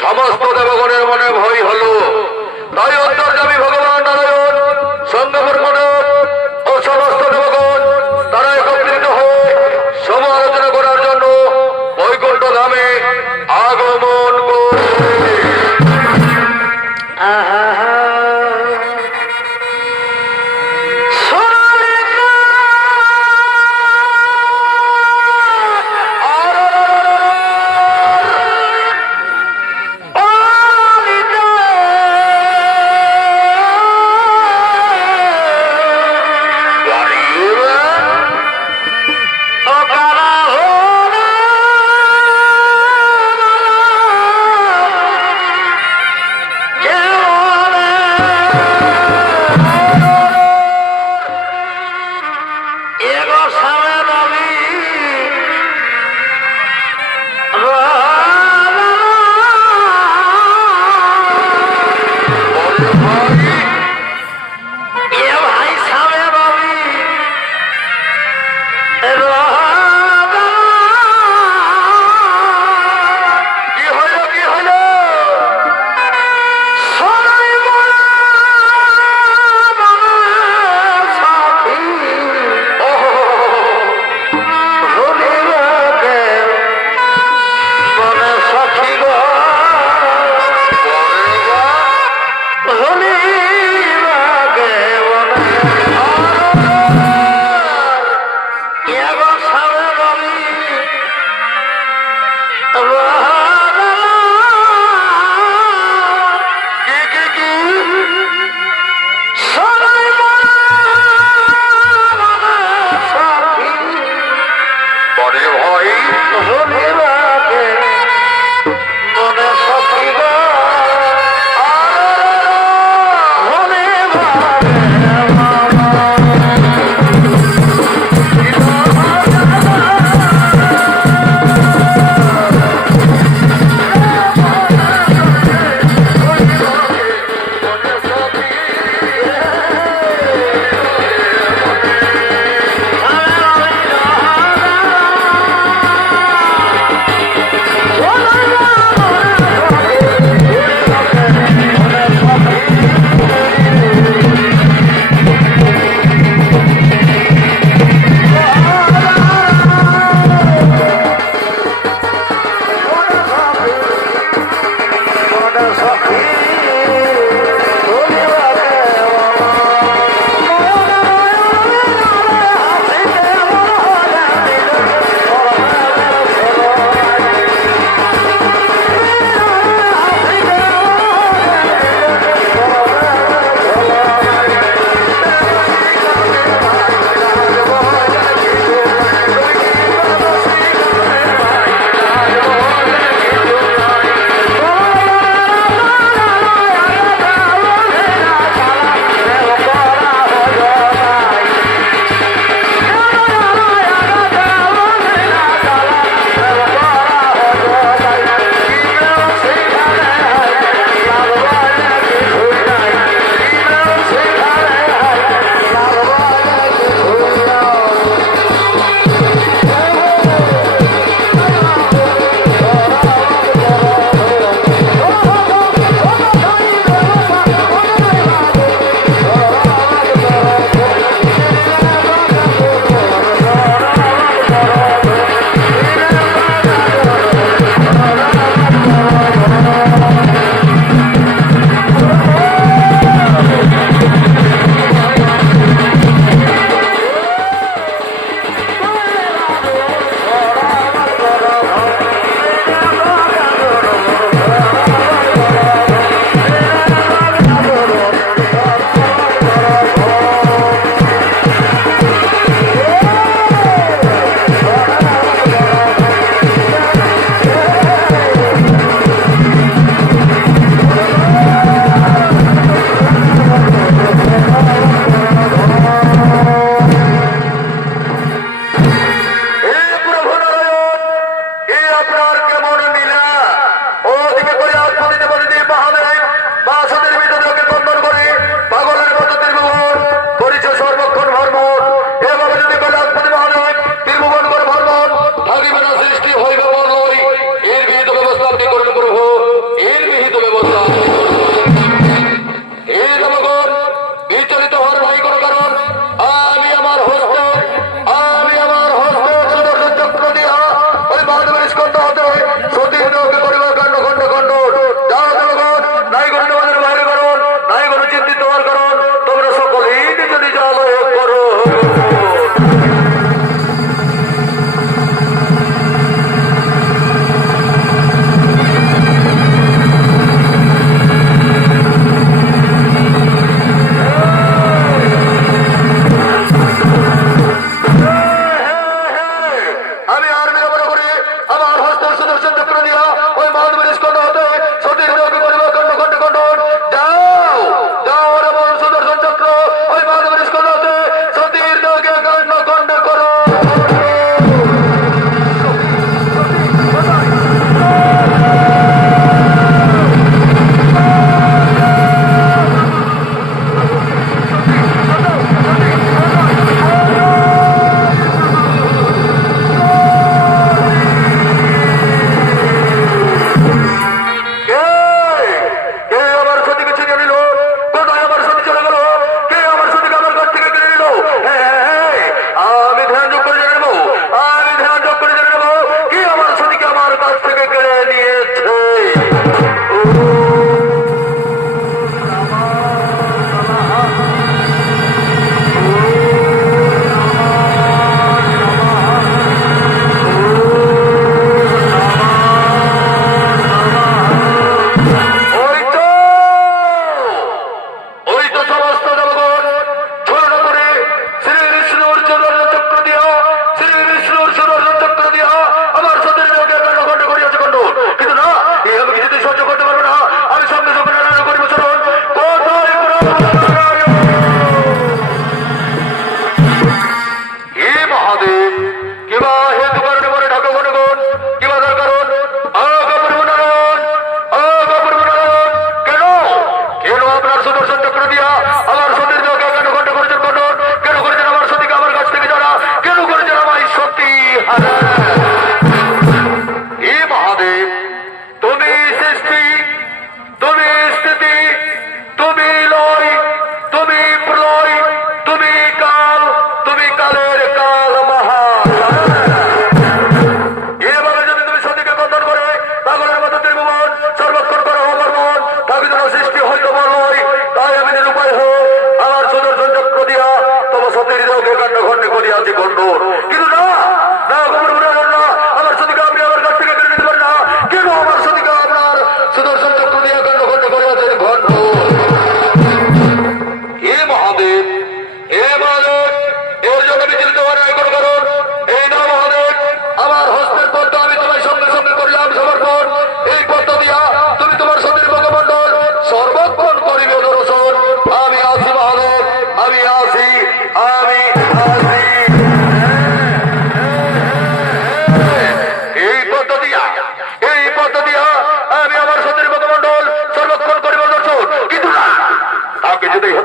সমস্ত দেবগণের মনে ভয় হলো। তাই অন্তর্যামী ভগবান নারায়ণ সঙ্গে Allah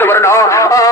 বলুন